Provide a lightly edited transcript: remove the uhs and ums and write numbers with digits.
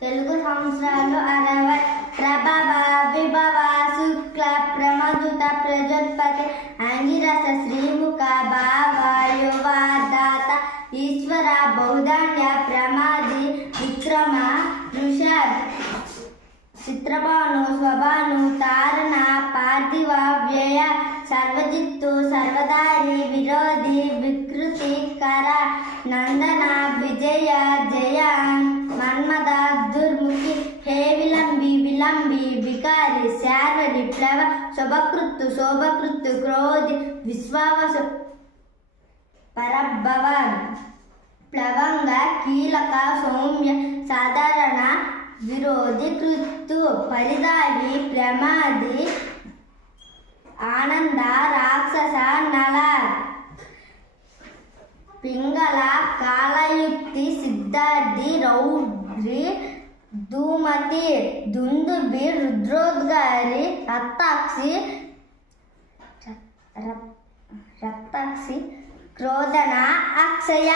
తెలుగు సంవత్సరాలు 60 ప్రభవ విభవ శుక్ల ప్రమదుత ప్రజోత్పత్తి అంగిరస శ్రీముఖ భావ యువ దాత ఈశ్వర బౌధాన్య ప్రమాది విక్రమ వృష చిత్రభాను స్వభాను తారణ పార్థివ వ్యయ సర్వజిత్తు సర్వదారి విరోధి వికృతి కర నందన విజయ జయ మన్మద దుర్ముఖి హే విలంబి విలంబి వికారి శార్వరి ప్లవ శోభకృత్తు శోభకృత్తు క్రోధి విశ్వావసు పరభవ ప్లవంగ కీలక సౌమ్య సాధారణ విరోధి కృత్తు పరిదావి ప్రమాది ఆనంద రాక్షస నల పింగళ కాలయుక్తి సిద్ధార్థి రౌద్రి ధూమతి దుందుబి రుద్రోద్గారి రక్తాక్షి క్రోధన అక్షయ